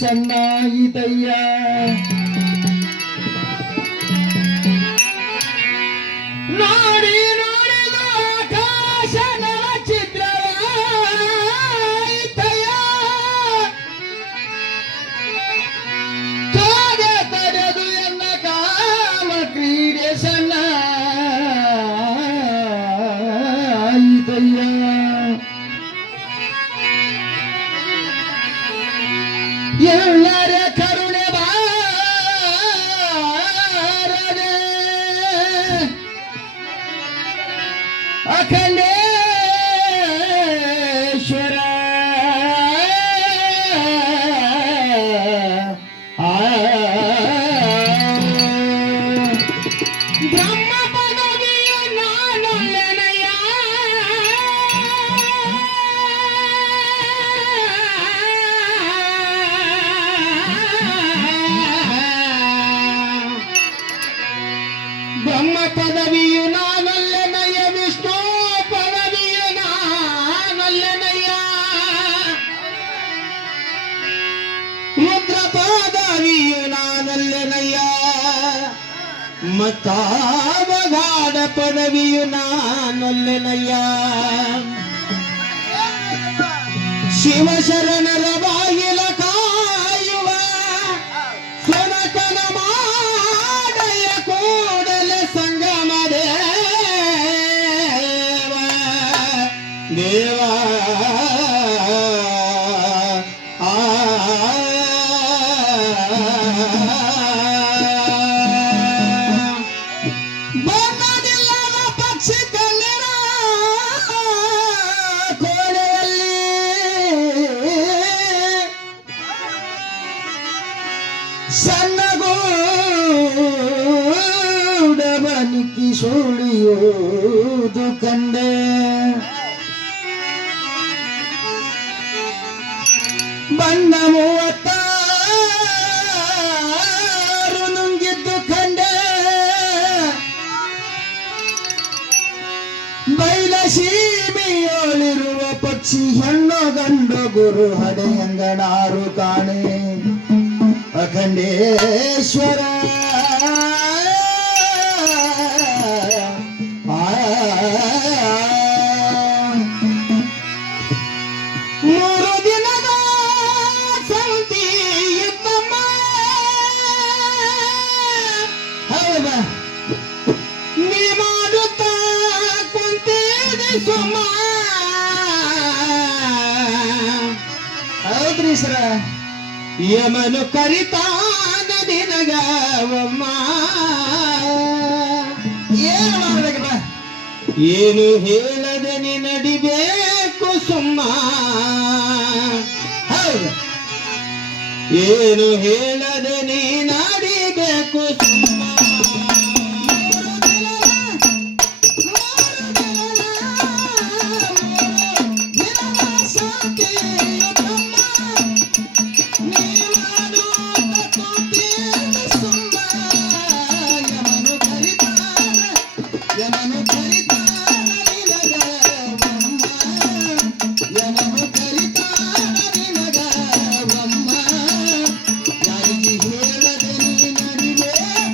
ಸಣ್ಣಾಯಿತಯ್ಯ ನೋಡಿ ನೋಡಿದ ಆಕಾಶ ಚಿತ್ರವಾಯಿತಯ್ಯ ತೋದೆ ತಡೆದು ಎನ್ನ ಕಾಮ ಕ್ರೀಡೆ ಸಣ್ಣಾಯಿತಯ್ಯ ಎಲ್ಲರ ಕರುಣೆ ಬಾರದೆ ಅಖಂಡೇಶ್ವರ ಬ್ರಹ್ಮ ಪದವಿಯ ನಾನೊಲ್ಲೆನಯ್ಯ ಬ್ರಹ್ಮ ಪದವಿಯು ನಾನೊಲ್ಲೆನಯ್ಯ ವಿಷ್ಣು ಪದವಿಯು ನಾನೊಲ್ಲೆನಯ್ಯ ರುದ್ರ ಪದವಿಯು ನಾನೊಲ್ಲೆನಯ್ಯ ಮತ್ತಾವಗಾಢ ಪದವಿಯು ನಾನೊಲ್ಲೆನಯ್ಯ ಶಿವಶರಣರ ಬಾಗಿಲ ಕಾಯುವ ಸ್ವನಕನ ಮಾಡಯ ಕೂಡಲೆ ಸಂಗಮ ದೇವ ಬಣ್ಣದಿಲ್ಲದ ಪಕ್ಷಿ ಕಣ್ಣಿನ ಕೋಣೆಯಲ್ಲಿ ಸಣ್ಣಗೂಡ ಬನಿಕಿ ಸುಳಿಯುವುದು ಕಂಡೆ ಬಣ್ಣ 36 ನುಂಗಿದ್ದು ಕಂಡೆ ಬೈಲ ಸೀಮೆಯೊಳಿರುವ ಪಕ್ಷಿ ಹೆಣ್ಣು ಗಂಡು ಗುರು ಹಡೆಯಂಗನಾರು ಕಾಣೆ ಅಖಂಡೇಶ್ವರ ಮೂರು ದಿನದ ಸಂತಿ ಇದ್ದಮ್ಮ ಹೌದ ನೀ ಮಾಡುತ್ತಾ ಕುಂತಿದೆ ಸುಮ್ಮ ಹೌದ್ರಿ ಸರ ಯಮನು ಕರಿತಾನ ದಿನಗವಮ್ಮ ಏನು ಮಾಡಬೇಕಪ್ಪ ಏನು ಹೇಳದೆ ನೀ ನಡಿಬೇಕು ಸುಮ್ಮ ಹೌದು ಏನು ಹೇಳದೆ ನೀ ನಡಿಬೇಕು ಸುಮ್ಮ ಯಾರಿಗೆ ಹೇಳದೆ ನೀ ನಡಿಬೇಕು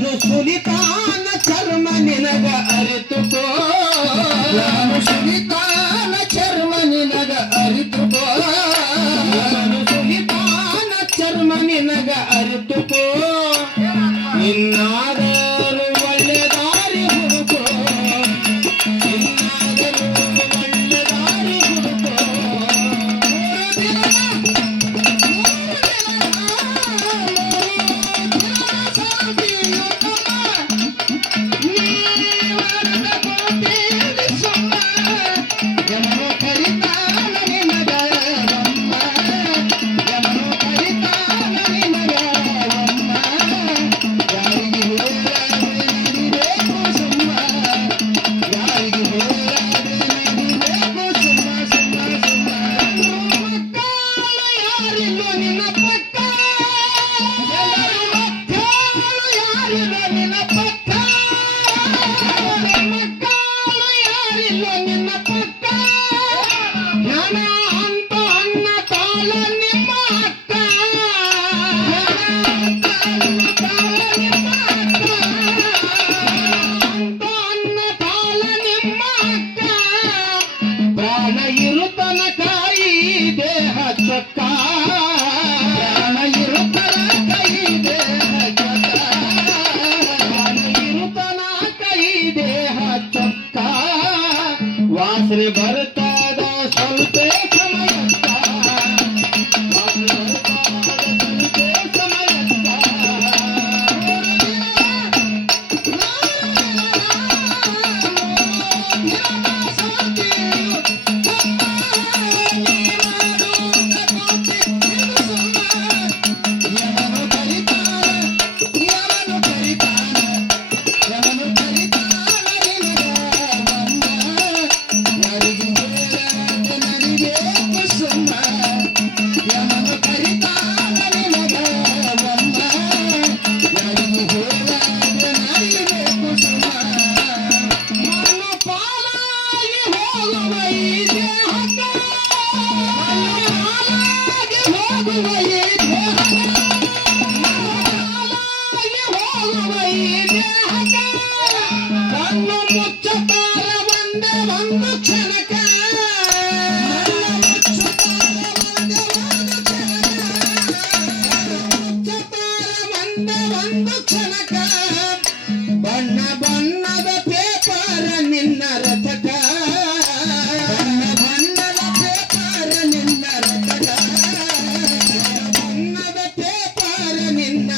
ಯಾರು ಸುಲಿತಾನ ಚರ್ಮ ನಿನಗ ಅರಿತುಕೋ ಯಾರು ಸುಲಿತಾನ ಚರ್ಮ ನಿನಗ ಅರಿತುಕೋ ಯಾರು ಸುಲಿತಾನ ಚರ್ಮ ನಿನಗ ಅರಿತುಕೋ ಇನ್ನಾದರೂ ಒಳ್ಳೆ ದಾರಿ ಹುಡುಕೋ ಇನ್ನಾದರೂ ಒಳ್ಳೆ ದಾರಿ ಹುಡುಕೋ ವಾಸನೆ ಬರ್ತದ ಸ್ವಲ್ಪ ಸಮಯಕ್ಕ ಬಣ್ಣ ಬಣ್ಣದ ಪೇಪರ್ ನಿನ್ನ ರಥಕ ಬಣ್ಣ ಬಣ್ಣದ ಪೇಪರ್ ನಿನ್ನ ರಥಕ ಬಣ್ಣದ ಪೇಪರ್ ನಿನ್ನ